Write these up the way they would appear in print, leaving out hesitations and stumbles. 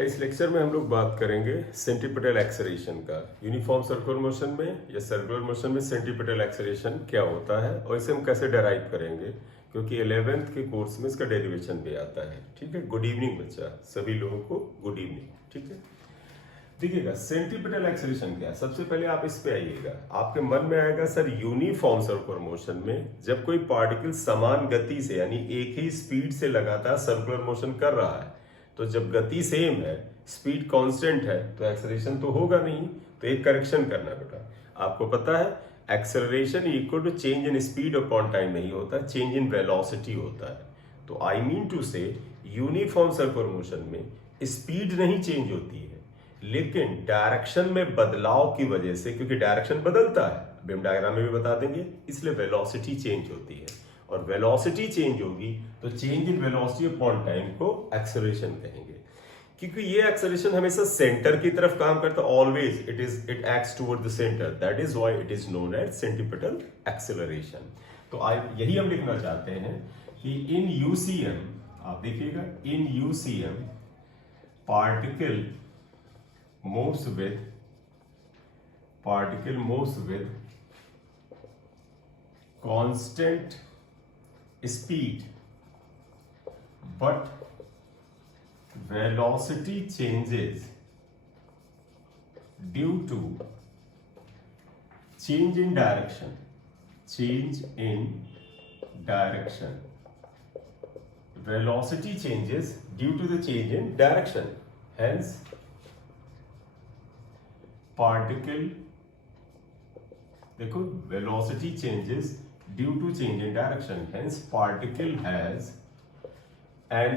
बेटा इस लेक्चर में हम लोग बात करेंगे सेंट्रीपिटल एक्सेलरेशन का। यूनिफॉर्म सर्कुलर मोशन में या सर्कुलर मोशन में सेंट्रीपिटल एक्सेलरेशन क्या होता है और इसे हम कैसे डेराइव करेंगे, क्योंकि 11th के कोर्स में इसका डेरिवेशन भी आता है। ठीक है, गुड इवनिंग बच्चा, सभी लोगों को गुड इवनिंग। ठीक है, देखिएगा सेंट्रीपिटल एक्सेलरेशन क्या है। सबसे पहले आप इस पे आइएगा, आपके मन में आएगा सर यूनिफॉर्म सर्कुलर मोशन में जब कोई पार्टिकल समान गति से यानी एक ही स्पीड से लगातार सर्कुलर मोशन कर रहा है, तो जब गति सेम है, स्पीड कांस्टेंट है, तो एक्सेलरेशन तो होगा नहीं। तो एक करेक्शन करना बेटा, आपको पता है acceleration equal to change in speed upon time नहीं होता, चेंज इन वेलोसिटी होता है। तो I mean to say uniform circular motion में स्पीड नहीं चेंज होती है, लेकिन डायरेक्शन में बदलाव की वजह से, क्योंकि डायरेक्शन बदलता है, अभी हम डायग्राम में भी बता देंगे, इसलिए वेलोसिटी चेंज होती है। और वेलोसिटी चेंज होगी तो change in velocity upon time को एक्सेलरेशन कहेंगे, क्योंकि ये एक्सेलरेशन हमेशा सेंटर की तरफ काम करता है। Always it acts toward the centre, that is why it is known as centripetal acceleration. तो यही हम लिखना चाहते हैं कि इन यूसीएम, आप देखिएगा, in UCM particle moves with constant speed, but velocity changes due to change in direction. Velocity changes due to the change in direction. Hence particle, देखो, velocity changes due to change in direction, hence particle has an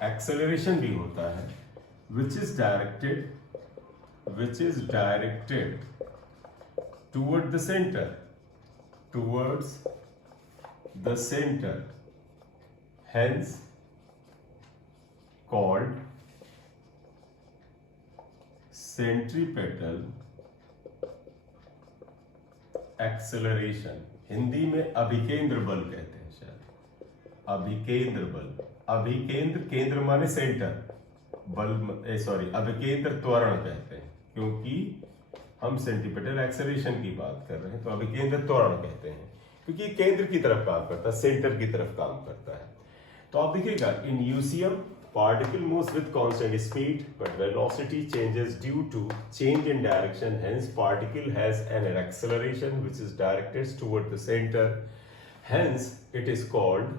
acceleration भी होता है which is directed towards the centre, hence called centripetal acceleration. Hindi में अभिकेंद्र बल कहते हैं शायद, अभिकेंद्र बल। अभिकेंद्र, केंद्र माने सेंटर, बल अभिकेंद्र त्वरण कहते हैं, क्योंकि हम सेंट्रीपेटल एक्सेलरेशन की बात कर रहे हैं, तो अभिकेंद्र त्वरण कहते हैं, क्योंकि केंद्र की तरफ काम करता है, सेंटर की तरफ काम करता है। तो आप देखिएगा, in UCM particle moves with constant speed, but velocity changes due to change in direction. Hence, particle has an acceleration which is directed toward the center. Hence, it is called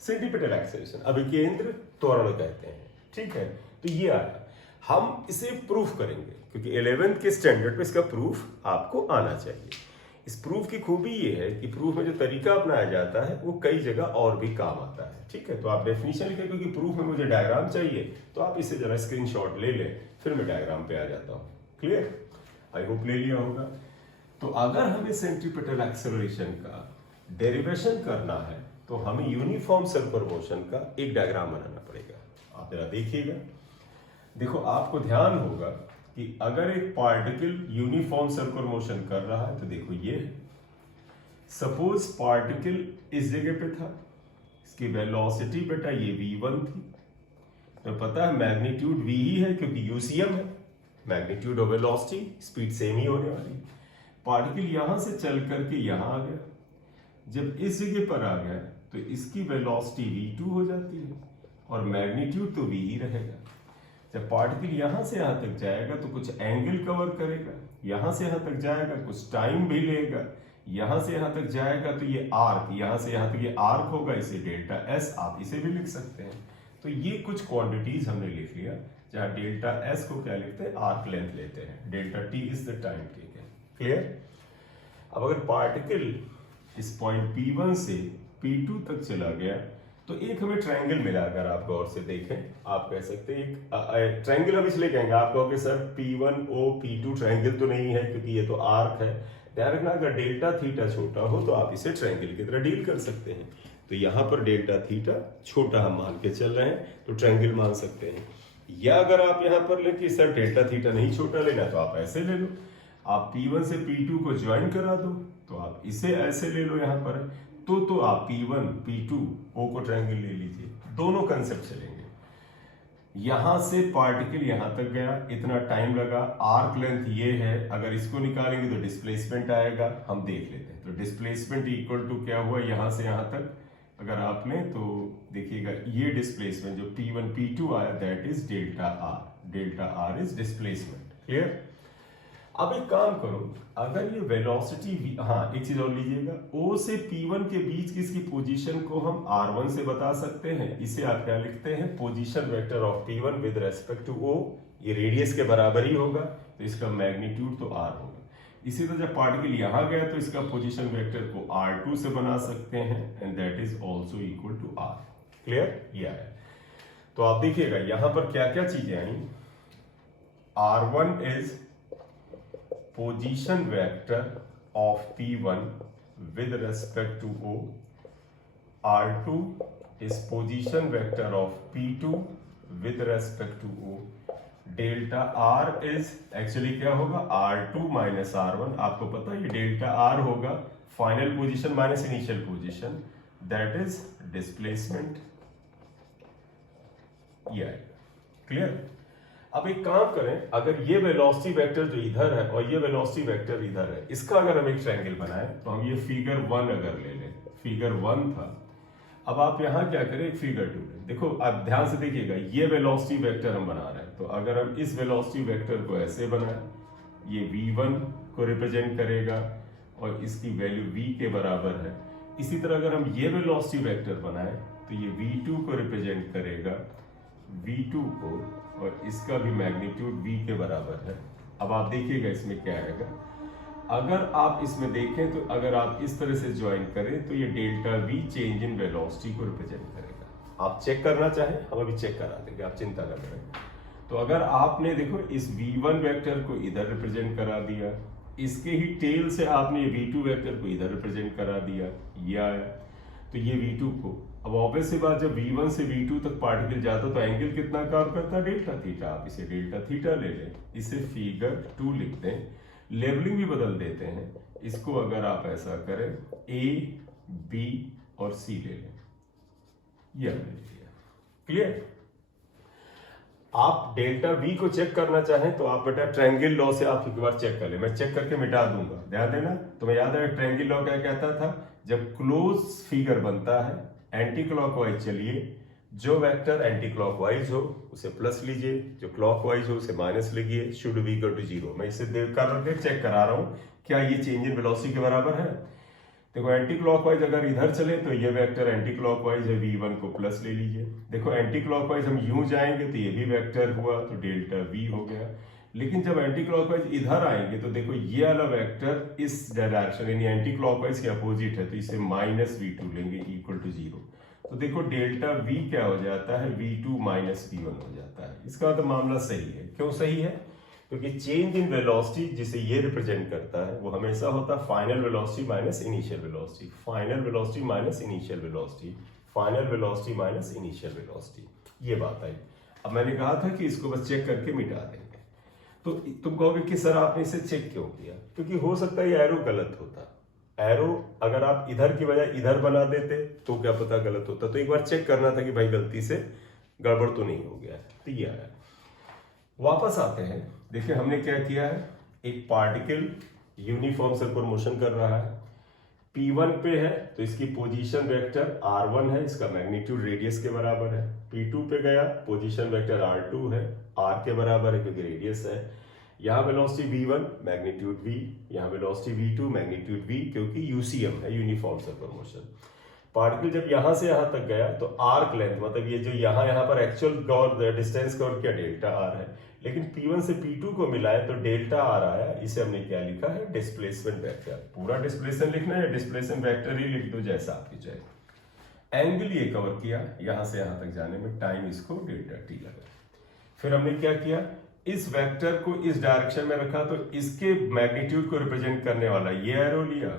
centripetal acceleration. अभिकेंद्र त्वरण कहते हैं। ठीक है, तो ये आया, हम इसे प्रूफ करेंगे, क्योंकि 11th के स्टैंडर्ड पे इसका प्रूफ आपको आना चाहिए। इस प्रूफ की खूबी ये है कि प्रूफ में जो तरीका अपनाया जाता है वो कई जगह और भी काम आता है। ठीक है, तो आप डेफिनेशन लिखें, क्योंकि प्रूफ में मुझे डायग्राम चाहिए, तो आप इसे जरा स्क्रीनशॉट ले लें, फिर मैं डायग्राम पे आ जाता हूँ। क्लियर, आई होप ले लिया होगा। तो अगर हमें सेंट्रीपिटल एक्सेलरेशन का डेरिवेशन करना है तो हमें यूनिफॉर्म सर्कुलर मोशन का एक डायग्राम बनाना पड़ेगा। आप जरा देखिएगा, देखो, आपको ध्यान होगा कि अगर एक पार्टिकल यूनिफॉर्म सर्कुलर मोशन कर रहा है, तो देखो ये सपोज पार्टिकल इस जगह पे था, इसकी वेलोसिटी बेटा ये v1 थी, तो पता है मैग्नीट्यूड v ही है, क्योंकि यूसीएम है, मैग्नीट्यूड और वेलोसिटी स्पीड सेम ही होने वाली। पार्टिकल यहां से चल करके यहां आ गया, जब इस जगह पर आ गया तो इसकी वेलोसिटी v2 हो जाती है और मैग्नीट्यूड तो v ही रहेगा। जब पार्टिकल यहां से यहां तक जाएगा तो कुछ एंगल कवर करेगा, यहां से यहां तक जाएगा, कुछ टाइम भी लेगा, यहां से यहां तक जाएगा तो ये आर्क, यहां से यहां तक ये आर्क होगा, इसे डेल्टा एस आप इसे भी लिख सकते हैं। तो ये कुछ क्वांटिटीज हमने लिख लिया, जहां डेल्टा एस को क्या लिखते हैं, आर्क लेंथ लेते हैं, delta T is the time. ठीक है, क्लियर। अब अगर पार्टिकल इस पॉइंट P1 से P2 तक चला गया तो एक हमें ट्रायंगल मिला। अगर आप गौर से देखें, आप कह सकते हैं एक ट्रायंगल हम इसलिए कहेंगे, आप कहोगे सर P1O P2 ट्रायंगल तो नहीं है, क्योंकि ये तो आर्क है। ध्यान रखना, अगर डेल्टा थीटा छोटा हो तो आप इसे ट्रायंगल की तरह डील कर सकते हैं। तो यहाँ पर डेल्टा थीटा छोटा हम मान के चल रहे हैं, तो ट्रायंगल मान सकते हैं। या अगर आप यहाँ पर लें कि सर डेल्टा थीटा नहीं छोटा लेना, तो आप ऐसे ले लो, आप P1 से P2 को ज्वाइन करा दो, तो आप इसे ऐसे ले लो यहाँ पर, तो आप P1 P2 O को ट्रायंगल ले लीजिए, दोनों कंसेप्ट चलेंगे। यहां से पार्टिकल यहां तक गया, इतना टाइम लगा, आर्क लेंथ ये है, अगर इसको निकालेंगे तो डिस्प्लेसमेंट आएगा, हम देख लेते हैं। तो डिस्प्लेसमेंट इक्वल टू क्या हुआ, यहां से यहां तक अगर आप लें तो देखिएगा ये डिस्प्लेसमेंट जो P1 P2 आया that is delta R. Delta R is displacement. Clear? अब एक काम करो, अगर ये वेलोसिटी, हाँ एक चीज और लीजिएगा, O से P1 के बीच की इसकी पोजीशन को हम R1 से बता सकते हैं। इसे आप क्या लिखते हैं, position vector of P1 with respect to O, ये रेडियस के बराबर ही होगा, तो इसका मैग्नीट्यूड तो R होगा। इसी तरह जब पार्टिकल यहां गया तो इसका पोजीशन वेक्टर को R2 से बना सकते हैं and that is also equal to R। Clear? ये आया। तो आप देखिएगा यहां पर क्या क्या चीजें आई। R1 is position vector of P1 with respect to O. R2 is position vector of P2 with respect to O. Delta R is actually क्या होगा, R2 माइनस R1। आपको पता है ये डेल्टा R होगा final position minus initial position, that is displacement. ये आएगा। Clear? अब एक काम करें, अगर ये वेलोसिटी वेक्टर जो इधर है और ये वेलोसिटी वेक्टर इधर है, इसका अगर हम एक ट्रायंगल बनाएं तो हम ये फिगर 1 अगर ले लें, फिगर 1 था, अब आप यहां क्या करें, एक फिगर 2 लें। देखो आप ध्यान से देखिएगा, ये वेलोसिटी वेक्टर हम बना रहे हैं, तो अगर हम इस वेलोसिटी वेक्टर को ऐसे बनाएं, ये v1 को रिप्रेजेंट करेगा और इसकी वैल्यू v के बराबर है। इसी तरह अगर हम ये वेलोसिटी वेक्टर बनाएं तो ये v2 को रिप्रेजेंट करेगा, v2 को, और इसका भी मैग्नीट्यूड v के बराबर है। अब आप देखिएगा इसमें क्या आएगा, अगर आप इसमें देखें तो अगर आप इस तरह से ज्वाइन करें तो ये delta v change in velocity को रिप्रेजेंट करेगा। आप चेक करना चाहें हम अभी चेक करा देंगे, आप चिंता न करें। तो अगर आपने देखो इस v1 वेक्टर को इधर रिप्रेजेंट करा दिया, इसके ही टेल से आपने v2 वेक्टर को इधर रिप्रेजेंट करा दिया, ये आया। तो ये v2 को, अब ऑब्वियस सी बात, जब v1 से v2 तक पार्टिकल जाता तो एंगल कितना काम करता है, डेल्टा थीटा। आप इसे डेल्टा थीटा ले लें, इसे फिगर 2 लिखते हैं, लेबलिंग भी बदल देते हैं। इसको अगर आप ऐसा करें A, B और C ले लें, ये हमने ले लिया। क्लियर? आप डेल्टा V को चेक करना चाहें तो आप बेटा ट्रायंगल लॉ से आप एक बार चेक कर ले, मैं चेक करके मिटा दूंगा। ध्यान देना, तुम्हें याद है ट्रायंगल लॉ क्या कहता था, जब क्लोज फिगर बनता है एंटी क्लॉकवाइज चलिए, जो वेक्टर एंटी क्लॉकवाइज हो उसे प्लस लीजिए, जो क्लॉकवाइज हो उसे माइनस लिखिए, शुड बी इक्वल टू 0। मैं इसे देख करके चेक करा रहा हूं क्या ये चेंज इन वेलोसिटी के बराबर है। देखो एंटी क्लॉकवाइज अगर इधर चले तो ये वेक्टर एंटी क्लॉकवाइज है, v1 को प्लस ले लीजिए। देखो एंटी क्लॉकवाइज हम यूं जाएंगे तो ये भी वेक्टर हुआ, तो डेल्टा v हो गया। लेकिन जब एंटी क्लॉकवाइज इधर आएंगे तो देखो ये वाला वेक्टर इस डायरेक्शन यानी एंटी क्लॉकवाइज के अपोजिट है, तो इसे माइनस v2 लेंगे इक्वल टू 0। तो देखो डेल्टा v क्या हो जाता है, v2 माइनस v1 हो जाता है। इसका तो मामला सही है। क्यों सही है? क्योंकि चेंज इन वेलोसिटी जिसे ये रिप्रेजेंट करता है वो हमेशा होता है final velocity minus initial velocity, final velocity minus initial velocity, final velocity minus initial velocity. ये बात आई। अब मैंने कहा था कि इसको बस चेक करके मिटा देंगे। तो तुम कहोगे कि सर आपने इसे चेक क्यों किया? क्योंकि हो सकता है ये एरो गलत होता। एरो अगर आप इधर की बजाय इधर बना देते तो क्या पता गलत होता। तो एक बार चेक करना था कि भाई गलती से गड़बड़ तो नहीं हो गया। तो ये आया। वापस आते हैं, देखिए हमने क्या किया है, एक पार्टिकल यूनिफॉर्म सर्कुलर मोशन कर रहा है, P1 पे है तो इसकी पोजीशन वेक्टर R1 है, इसका मैग्नीट्यूड रेडियस के बराबर है। P2 पे गया, पोजीशन वेक्टर R2 है, R के बराबर है क्योंकि रेडियस है। यहाँ वेलोसिटी V1 मैग्नीट्यूड V, यहाँ वेलोसिटी V2 मैग्नीट्यूड V क्योंकि यूसीएम है, यूनिफॉर्म सर्कुलर मोशन। पार्टिकल जब यहां से यहां तक गया तो आर्क लेंथ मतलब ये जो यहाँ पर एक्चुअल डिस्टेंस कवर किया डेल्टा आर है, लेकिन P1 से P2 को मिलाए तो डेल्टा आर आया। इसे हमने क्या लिखा है, डिस्प्लेसमेंट वेक्टर। पूरा डिस्प्लेसमेंट लिखना है या डिस्प्लेसमेंट वेक्टर ही लिख दो जैसा आपकी चाहे। एंगल ये कवर किया यहां से यहां तक जाने में, टाइम इसको डेल्टा टी लगा। फिर हमने क्या किया, इस वेक्टर को इस डायरेक्शन में रखा तो इसके मैग्नीट्यूड को रिप्रेजेंट करने वाला ये एरो लिया,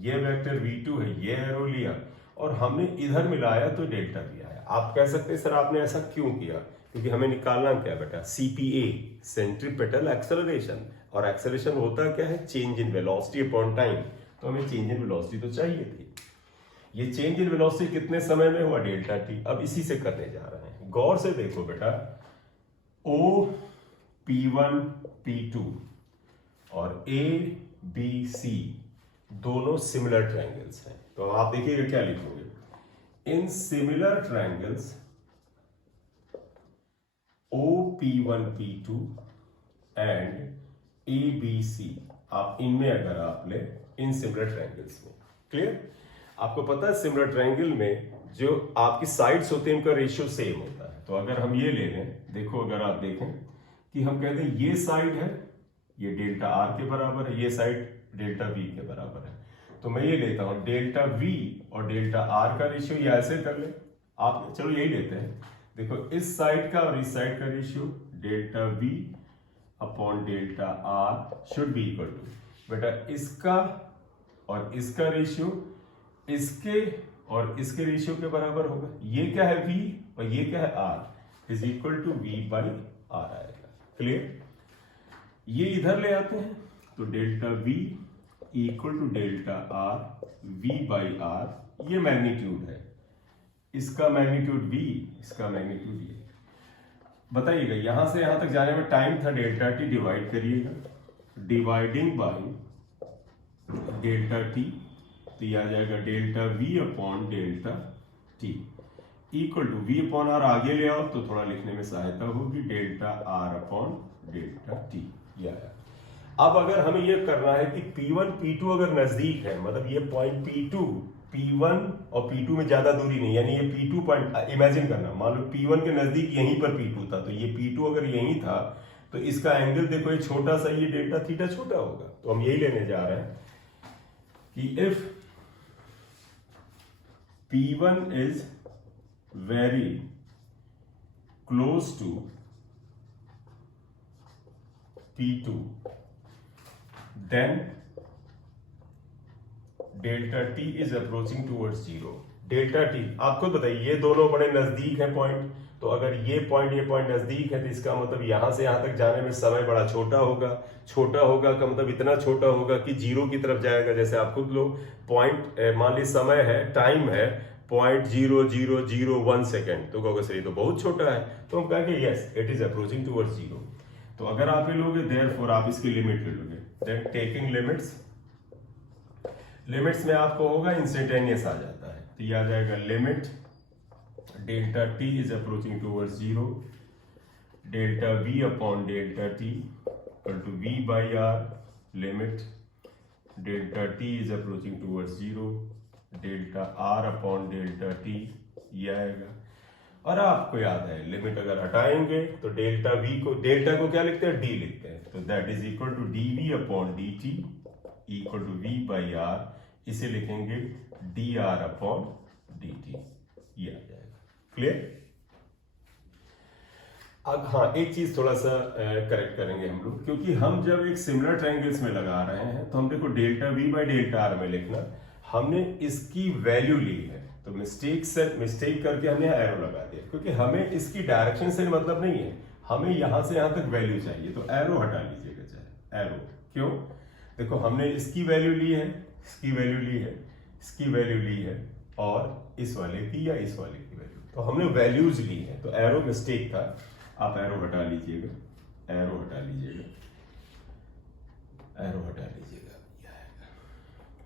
ये वेक्टर V2 है, ये एरो लिया और हमने इधर मिलाया तो डेल्टा भी आया। आप कह सकते हैं सर आपने ऐसा क्यों किया? क्योंकि हमें निकालना क्या बेटा, CPA सेंट्रीपेटल एक्सेलरेशन, और एक्सेलरेशन होता क्या है, change in velocity upon time. तो हमें चेंज इन वेलोसिटी तो चाहिए थी। ये चेंज इन वेलोसिटी कितने समय में हुआ, डेल्टा टी। अब इसी से करने जा रहे हैं, गौर से देखो बेटा, ओ P1 P2 और ए बी सी दोनों सिमिलर ट्रायंगल्स हैं। तो आप देखिएगा क्या लिखोगे, in similar triangles OP1 P2 and ABC, आप इनमें अगर आप ले इन सिमिलर ट्रायंगल्स में, क्लियर। आपको पता है सिमिलर ट्रायंगल में जो आपकी साइड्स होते हैं उनका रेशियो सेम होता है। तो अगर हम ये ले लें, देखो अगर आप देखें कि हम कहते हैं ये साइड है, ये डेल्टा आर के बराबर है, ये साइड डेल्टा वी के बराबर है। तो मैं ये लेता हूं डेल्टा वी और डेल्टा आर का रेशियो, ये ऐसे कर ले आप, चलो यही लेते हैं। देखो इस साइड का और इस साइड का ratio delta V upon delta R should be equal to, बेटा इसका और इसका रेशियो इसके और इसके रेशियो के बराबर होगा। ये क्या है v और ये क्या है r, is equal to v by R आएगा, क्लियर। ये इधर ले आते हैं तो delta v equal to delta R v by R, ये मैग्नीट्यूड है, इसका मैग्नीट्यूड v, इसका मैग्नीट्यूड ये। बताइएगा यहां से यहां तक जाने में टाइम था डेल्टा टी, डिवाइड करिएगा, डिवाइडिंग बाई डेल्टा टी, तो ये आ जाएगा delta V upon delta T equal to V upon R, आगे ले आओ तो थोड़ा लिखने में सहायता होगी, delta R upon delta T, ये आया। अब अगर हमें ये करना है कि P1 P2 अगर नजदीक है, मतलब ये पॉइंट P2 P1 और P2 में ज्यादा दूरी नहीं, यानी ये P2 पॉइंट इमेजिन करना, मान लो P1 के नजदीक यहीं पर P2 था, तो ये P2 अगर यहीं था तो इसका एंगल देखो ये छोटा सा, ये डेल्टा थीटा छोटा होगा। तो हम यही लेने जा रहे हैं कि if P1 is very close to P2, then delta T is approaching towards 0। Delta T आपको बताइए ये दोनों बड़े नजदीक हैं पॉइंट, तो अगर ये पॉइंट नजदीक है तो इसका मतलब यहां से यहां तक जाने में समय बड़ा छोटा होगा। छोटा होगा का मतलब इतना छोटा होगा कि जीरो की तरफ जाएगा। जैसे आप खुद लो पॉइंट, मान ली समय है, टाइम है 0.0001 सेकेंड, तो कहोगे सर ये तो बहुत छोटा है, तो हम कहेंगे yes it is approaching towards 0। तो अगर आप ये लोगे देयरफॉर आप इसकी लिमिट ले लोगे, देन टेकिंग लिमिट्स में आपको होगा इंस्टेंटेनियस आ जाता है, तो ये आ जाएगा limit delta T is approaching towards 0, delta V upon delta T equal to V by R, limit delta T is approaching towards 0, delta R upon delta T, ये आएगा। और आपको याद है लिमिट अगर हटाएंगे तो डेल्टा वी को, डेल्टा को क्या लिखते हैं, डी लिखते हैं, तो that is equal to D V upon D T equal to V by R, इसे लिखेंगे D R upon D T, ये आ जाएगा, क्लियर। अब हाँ एक चीज थोड़ा सा करेक्ट करेंगे हम लोग, क्योंकि हम जब एक सिमिलर ट्रायंगल्स में लगा रहे हैं तो हम देखो delta we by delta R में लिखना, हमने इसकी वैल्यू ली है तो मिस्टेक करके हमने एरो लगा दिया, क्योंकि हमें इसकी डायरेक्शन से मतलब नहीं है, हमें यहां से यहां तक वैल्यू चाहिए, तो एरो हटा लीजिएगा चाहे एरो, क्यों, देखो हमने इसकी वैल्यू ली है, इसकी वैल्यू ली है, इसकी वैल्यू ली है और इस वाले की या इस वाले की वैल्यू, तो हमने वैल्यूज ली है, तो एरो मिस्टेक था, आप एरो हटा लीजिएगा, एरो हटा लीजिएगा, एरो हटा लीजिएगा,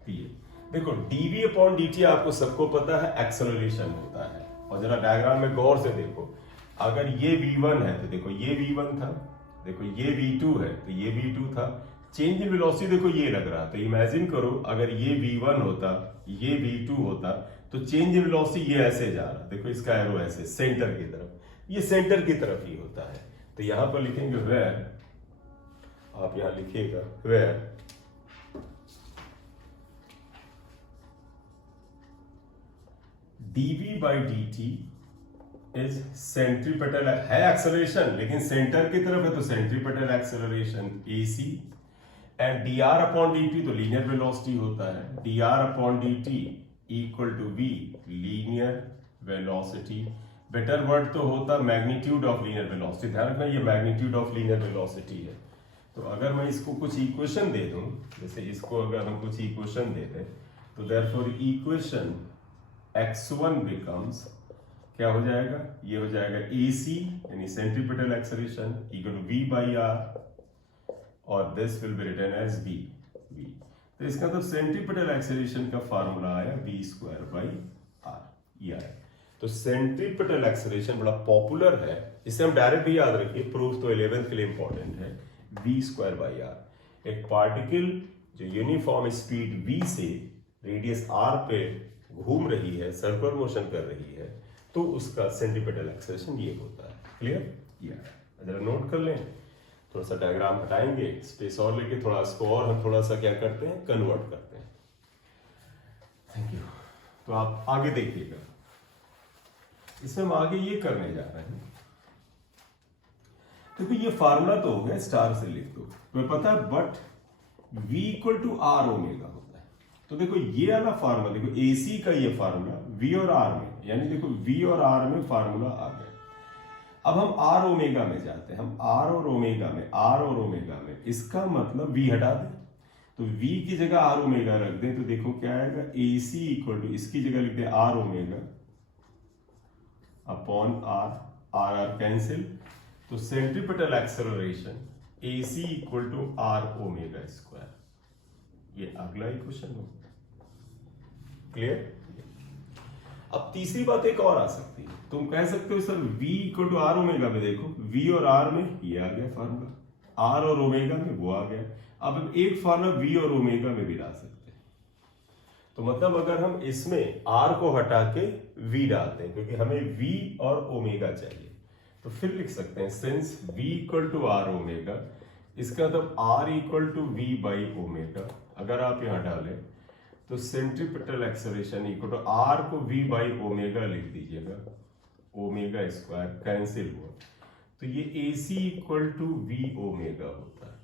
ये देखो dv अपॉन dt आपको सबको पता है एक्सेलरेशन होता है। और जरा डायग्राम में गौर से देखो, अगर ये v1 है तो देखो ये v1 था, देखो ये v2 है तो ये v2 था, चेंज इन वेलोसिटी देखो ये लग रहा, तो इमेजिन करो अगर ये v1 होता ये v2 होता तो चेंज इन वेलोसिटी ये ऐसे जा रहा, देखो इसका एरो ऐसे सेंटर की तरफ, ये सेंटर की तरफ ही होता है। तो यहां पर लिखेंगे वेयर, आप यहां लिखिएगा where dv by dt is centripetal, है एक्सेलरेशन लेकिन सेंटर की तरफ है तो centripetal acceleration AC, and dr upon dt तो लीनियर वेलोसिटी होता है, dr upon dt equal to v linear velocity, better word तो होता मैग्नीट्यूड ऑफ लीनियर वेलोसिटी, ध्यान रखना ये मैग्नीट्यूड ऑफ लीनियर वेलोसिटी है। तो अगर मैं इसको कुछ इक्वेशन दे दूं, जैसे इसको अगर हम कुछ इक्वेशन दे दें तो देयरफॉर इक्वेशन x1 बिकम्स क्या हो जाएगा, ये हो जाएगा AC यानी centripetal acceleration equal to V by R और this will be written as V। तो इसका तो सेंट्रीपिटल एक्सेलरेशन का फार्मूला आया V स्क्वायर बाई R, ये आया। तो सेंट्रीपिटल एक्सेलरेशन बड़ा पॉपुलर है, इसे हम डायरेक्ट भी याद रखिए, प्रूफ तो 11th के लिए इंपॉर्टेंट है। V स्क्वायर बाई R, एक पार्टिकल जो यूनिफॉर्म स्पीड V से रेडियस R पे घूम रही है, सर्कुलर मोशन कर रही है, तो उसका सेंट्रीपिटल एक्सेलरेशन ये होता है। क्लियर? ये जरा नोट कर लें, थोड़ा सा डायग्राम हटाएंगे, स्पेस और लेके थोड़ा इसको और हम थोड़ा सा क्या करते हैं, कन्वर्ट करते हैं। Thank you. तो आप आगे देखिएगा, इसमें हम आगे ये करने जा रहे हैं। देखो ये फार्मूला तो हो गया, स्टार से लिख दो, तुम्हें पता है, but V equal to R omega होता है। तो देखो ये वाला फार्मूला, देखो AC का ये फार्मूला V और R में, यानी देखो V और R में फार्मूला आ गया। अब हम R ओमेगा में जाते हैं, हम R और ओमेगा में, इसका मतलब V हटा दें, तो V की जगह R ओमेगा रख दें, तो देखो क्या आएगा, AC इक्वल टू, इसकी जगह लिखते हैं R omega upon R cancel, तो centripetal acceleration AC equal to R omega square, ये अगला इक्वेशन हो। क्लियर? अब तीसरी बात एक और आ सकती है, तुम कह सकते हो sir V equal to R omega में, देखो V और R में ये आ गया फार्मूला, R और ओमेगा में वो आ गया। अब एक फार्मूला V और ओमेगा में भी ला सकते हैं, तो मतलब अगर हम इसमें R को हटा के V डालते हैं, क्योंकि हमें V और ओमेगा चाहिए, तो फिर लिख सकते हैं since V equal to R omega, इसका मतलब R equal to V by omega, अगर आप यहां डालें तो centripetal acceleration equal to R को V बाई ओमेगा लिख दीजिएगा, ओमेगा स्क्वायर कैंसिल हुआ, तो ये AC equal to V omega होता है।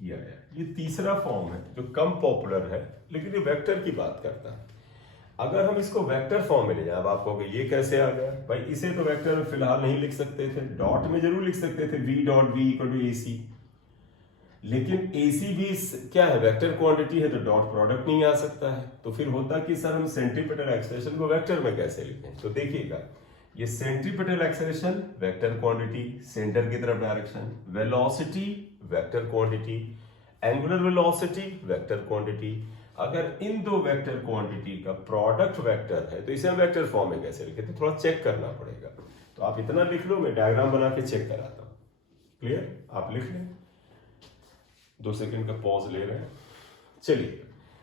ये आया, ये तीसरा फॉर्म है जो कम पॉपुलर है, लेकिन ये वेक्टर की बात करता है। अगर हम इसको वेक्टर फॉर्म में ले जाए, अब आप कहोगे ये कैसे आ गया भाई, इसे तो वेक्टर में फिलहाल नहीं लिख सकते थे, डॉट में जरूर लिख सकते थे, V dot V equal to AC, लेकिन AC भी क्या है, वेक्टर क्वांटिटी है, तो डॉट प्रोडक्ट नहीं आ सकता है। तो फिर होता कि सर हम सेंट्रीपिटल एक्सेलरेशन को वेक्टर में कैसे लिखें, तो देखिएगा ये centripetal acceleration vector quantity, centre की तरफ direction, velocity vector quantity, angular velocity vector quantity. अगर इन दो वेक्टर क्वांटिटी का प्रोडक्ट वेक्टर है, तो इसे हम वेक्टर फॉर्म में कैसे लिखें, तो थोड़ा चेक करना पड़ेगा। तो आप इतना लिख लो, मैं डायग्राम बना के चेक कराता हूं। क्लियर? आप लिख लें, 2 सेकंड का पॉज ले रहे हैं। चलिए,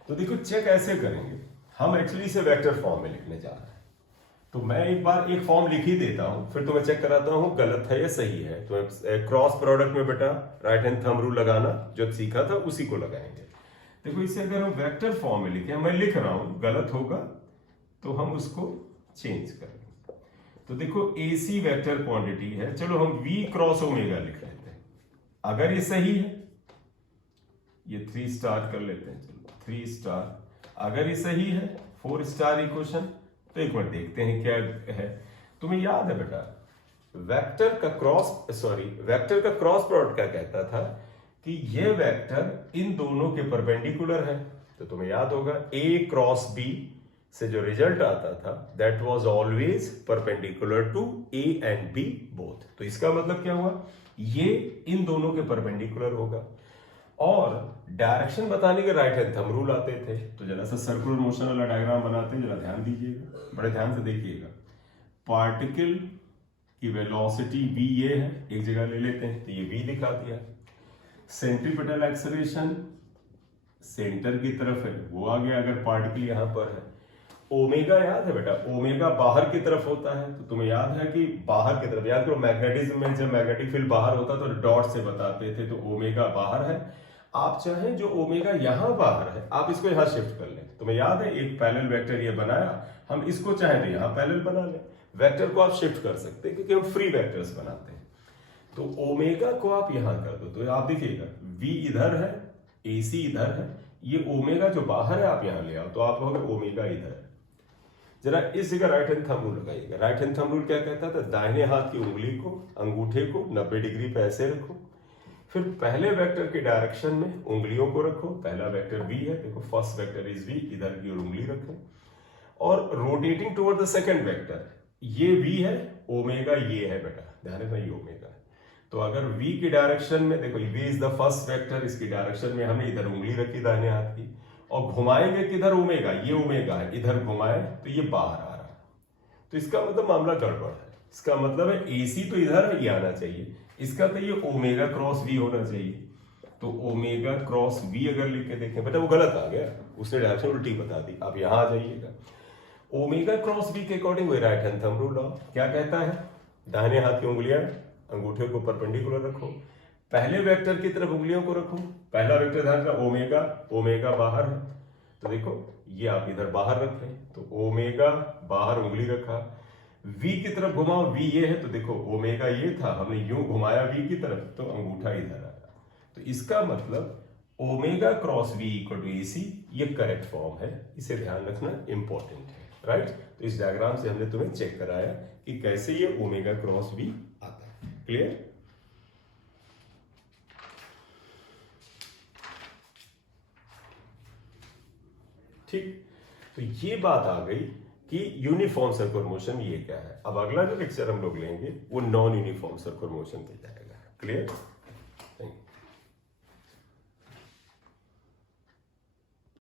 तो देखो चेक ऐसे करेंगे, हम एक्चुअली इसे वेक्टर फॉर्म में लिखने जा रहे हैं, तो मैं एक बार एक फॉर्म लिख ही देता हूं, फिर तुम्हें चेक कराता हूं गलत है या सही है। तो क्रॉस प्रोडक्ट में बेटा राइट हैंड थंब रूल लगाना जो सीखा था उसी को लगाएंगे। देखो इसे अगर हम वेक्टर फॉर्म में लिखें, मैं लिख रहा हूं, गलत होगा तो हम उसको चेंज करेंगे। तो देखो AC वेक्टर क्वांटिटी है, चलो हम V क्रॉस ओमेगा लिख लेते हैं, अगर ये सही है, ये 3 स्टार कर लेते हैं, चलो 3 स्टार, अगर ये सही है 4 स्टार इक्वेशन। तो एक बार देखते हैं क्या है। तुम्हें याद है बेटा वेक्टर का क्रॉस प्रोडक्ट क्या कहता था कि ये वेक्टर इन दोनों के परपेंडिकुलर है। तो तुम्हें याद होगा A क्रॉस B से जो रिजल्ट आता था that was always perpendicular to A and B both. तो इसका मतलब क्या हुआ, ये इन दोनों के परपेंडिकुलर होगा। और डायरेक्शन बताने के राइट हैंड थंब रूल आते थे। तो जरा सा सर्कुलर मोशन वाला डायग्राम बनाते हैं, जरा ध्यान दीजिएगा, बड़े ध्यान से देखिएगा। पार्टिकल की वेलोसिटी v ये है, एक जगह ले लेते हैं, तो ये v दिखा दिया। सेंट्रीपिटल एक्सेलरेशन सेंटर की तरफ है, वो आ गया अगर पार्टिकल यहां पर है। ओमेगा याद है बेटा, ओमेगा बाहर की तरफ होता है। तो तुम्हें याद है कि बाहर की तरफ, याद करो मैग्नेटिज्म में जब मैग्नेटिक फील्ड बाहर होता तो डॉट से बताते थे, तो ओमेगा बाहर है। आप चाहें जो ओमेगा यहां बाहर है आप इसको यहां शिफ्ट कर लें। तुम्हें याद है एक पैरेलल वेक्टर ये बनाया, हम इसको चाहें तो यहां पैरेलल बना लें। वेक्टर को आप शिफ्ट कर सकते हैं क्योंकि हम फ्री वेक्टर्स बनाते हैं। तो ओमेगा को आप यहां कर दो, तो आप देखिएगा V इधर है, AC इधर है, ये ओमेगा जो बाहर है आप यहां ले आओ, तो आप कहोगे ओमेगा इधर है। जरा इस जगह राइट हैंड थंब रूल लगाइएगा। राइट हैंड थंब रूल क्या कहता था, दाहिने हाथ की उंगली को, अंगूठे को 90 डिग्री पे ऐसे रखो, फिर पहले वेक्टर के डायरेक्शन में उंगलियों को रखो। पहला वेक्टर V है, देखो फर्स्ट वेक्टर इज V, इधर की ओर उंगली रखें और rotating toward the second vector, ये v है, ओमेगा ये है बेटा, ध्यान रखना ये ओमेगा है। तो अगर v की डायरेक्शन में देखो, v is the first vector, इसकी डायरेक्शन में हमने इधर उंगली रखी दाहिने हाथ की, और घुमाएंगे किधर, ओमेगा, ये ओमेगा है, इधर घुमाए तो ये बाहर आ रहा है, तो इसका मतलब मामला गड़बड़ है। इसका मतलब है AC तो इधर ही आना चाहिए, इसका तो ये ओमेगा क्रॉस v होना चाहिए। तो ओमेगा क्रॉस v अगर लिख के देखें बेटा, वो गलत आ गया, उसने डायरेक्शन उल्टी बता दी। आप यहां आ जाइएगा, ओमेगा क्रॉस v के अकॉर्डिंग वही राइट हैंड थंब रूल क्या कहता है, दाहिने हाथ की उंगलियां अंगूठे को परपेंडिकुलर रखो, पहले वेक्टर की तरफ उंगलियों को रखो, पहला वेक्टर ध्यान रखना ओमेगा, ओमेगा बाहर है, तो देखो ये आप इधर बाहर रखें, तो ओमेगा बाहर उंगली रखा, v की तरफ घुमाओ, v ये है, तो देखो ओमेगा ये था, हमने यूं घुमाया v की तरफ, तो अंगूठा इधर आया। तो इसका मतलब omega cross v equal to AC, ये करेक्ट फॉर्म है, इसे ध्यान रखना इंपॉर्टेंट है, राइट। तो इस डायग्राम से हमने तुम्हें चेक कराया कि कैसे ये ओमेगा क्रॉस v आता है। क्लियर? ठीक, तो ये बात आ गई कि यूनिफॉर्म सर्कुलर मोशन ये क्या है। अब अगला जो लेक्चर हम लोग लेंगे वो नॉन यूनिफॉर्म सर्कुलर मोशन पे जाएगा। क्लियर?